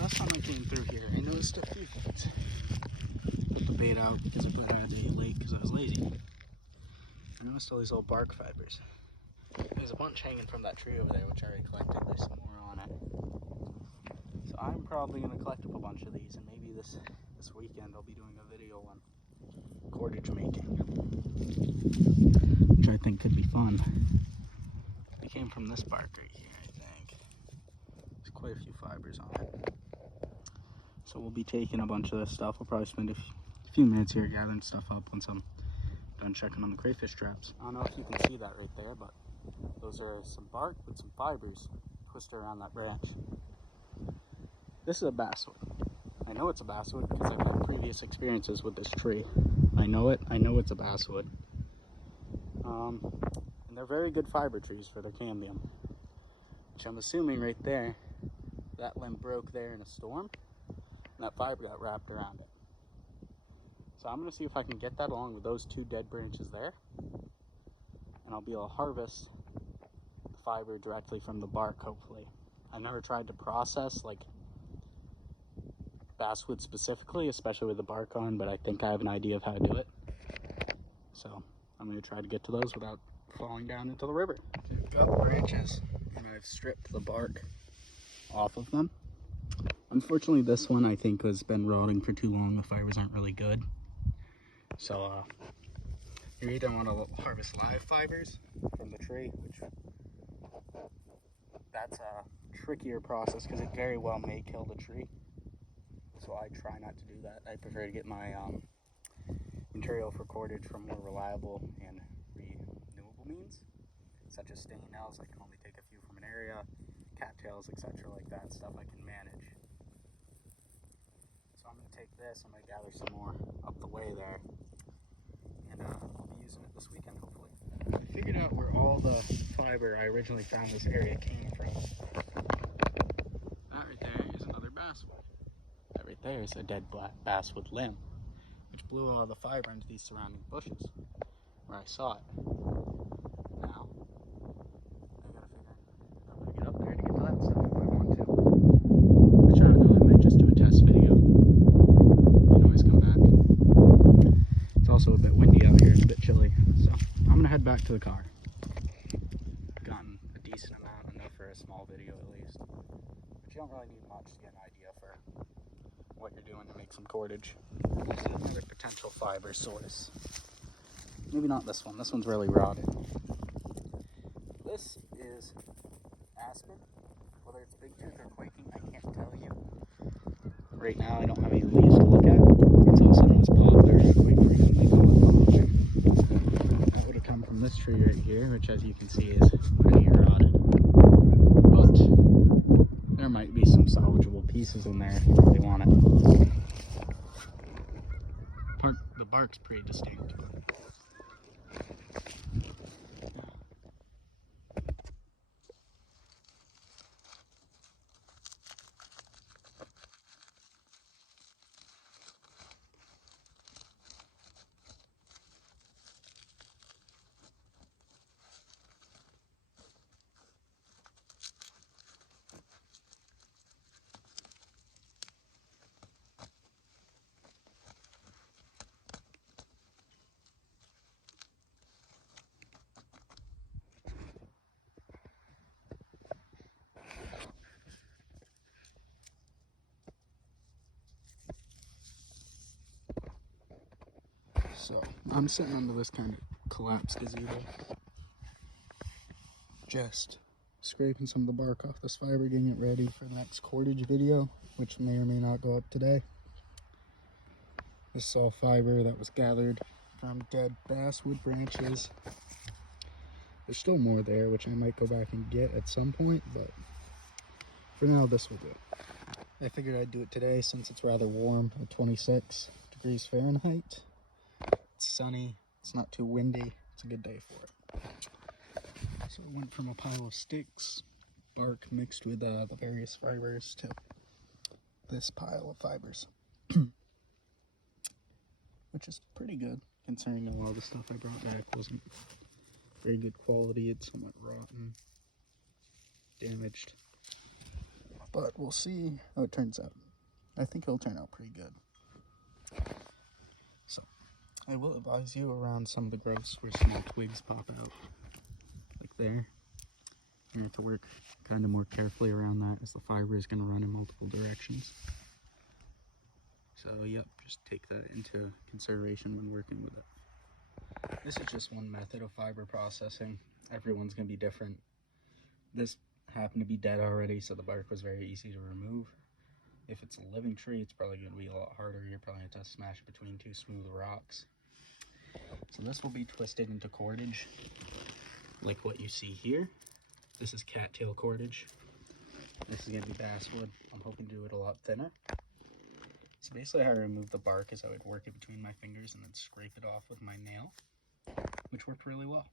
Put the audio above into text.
Last time I came through here, I noticed a few things. Put the bait out because I put it out late because I was lazy. I noticed all these old bark fibers. There's a bunch hanging from that tree over there, which I already collected. There's some more on it. So I'm probably going to collect up a bunch of these, and maybe this weekend I'll be doing a video on cordage making, which I think could be fun. It came from this bark right here, I think. There's quite a few fibers on it. So we'll be taking a bunch of this stuff. I'll probably spend a few minutes here gathering stuff up once I'm done checking on the crayfish traps. I don't know if you can see that right there, but those are some bark with some fibers twisted around that branch. This is a basswood. I know it's a basswood because I've had previous experiences with this tree. I know it's a basswood. And they're very good fiber trees for their cambium, which I'm assuming right there, that limb broke there in a storm, and that fiber got wrapped around it. So I'm going to see if I can get that along with those two dead branches there, and I'll be able to harvest the fiber directly from the bark, hopefully. I've never tried to process like basswood specifically, especially with the bark on, but I think I have an idea of how to do it. So I'm going to try to get to those without falling down into the river. Okay, I've got the branches and I've stripped the bark off of them. Unfortunately, this one I think has been rotting for too long. The fibers aren't really good. So you either want to harvest live fibers from the tree, which that's a trickier process because it very well may kill the tree. So I try not to do that. I prefer to get my material for cordage from more reliable and renewable means, such as stinging nails. I can only take a few from an area, cattails, etc. like that, stuff I can manage. So I'm going to take this, I'm going to gather some more up the way there, and I'll be using it this weekend hopefully. I figured out where all the fiber I originally found in this area came from. That right there is another basswood. That right there is a dead black basswood limb, which blew all the fiber into these surrounding bushes where I saw it. Now, I gotta figure I'm gonna get up there to get to that stuff if I want to. Which I don't know, I might just do a test video. You can always come back. It's also a bit windy out here, it's a bit chilly, so I'm gonna head back to the car. I've gotten a decent amount, enough for a small video at least. But you don't really need much to get an idea for what you're doing to make some cordage. This is another potential fiber source. Maybe not this one. This one's really rotted. This is aspen. Whether it's big tooth or quaking, I can't tell you. Right now, I don't have any leaves to look at. It's also known as poplar. Quite frequently call it poplar. That would have come from this tree right here, which, as you can see, is pretty rotted. But there might be some salvageable pieces in there if they want it. The bark's pretty distinct. So I'm sitting under this kind of collapsed gazebo, just scraping some of the bark off this fiber, getting it ready for the next cordage video, which may or may not go up today. This is all fiber that was gathered from dead basswood branches. There's still more there, which I might go back and get at some point, but for now this will do it. I figured I'd do it today since it's rather warm at 26 degrees Fahrenheit. It's sunny, it's not too windy, it's a good day for it. So I went from a pile of sticks, bark mixed with the various fibers to this pile of fibers. Which is pretty good, considering a lot of the stuff I brought back wasn't very good quality. It's somewhat rotten, damaged. but we'll see how it turns out. I think it'll turn out pretty good. So, I will advise you around some of the growths where small twigs pop out, like there. You have to work kind of more carefully around that as the fiber is going to run in multiple directions. So, yep, just take that into consideration when working with it. This is just one method of fiber processing. Everyone's going to be different. This happened to be dead already, so the bark was very easy to remove. If it's a living tree, it's probably going to be a lot harder. You're probably going to have to smash it between two smooth rocks. So this will be twisted into cordage, like what you see here. This is cattail cordage. This is going to be basswood. I'm hoping to do it a lot thinner. So basically how I remove the bark is I would work it between my fingers and then scrape it off with my nail, which worked really well.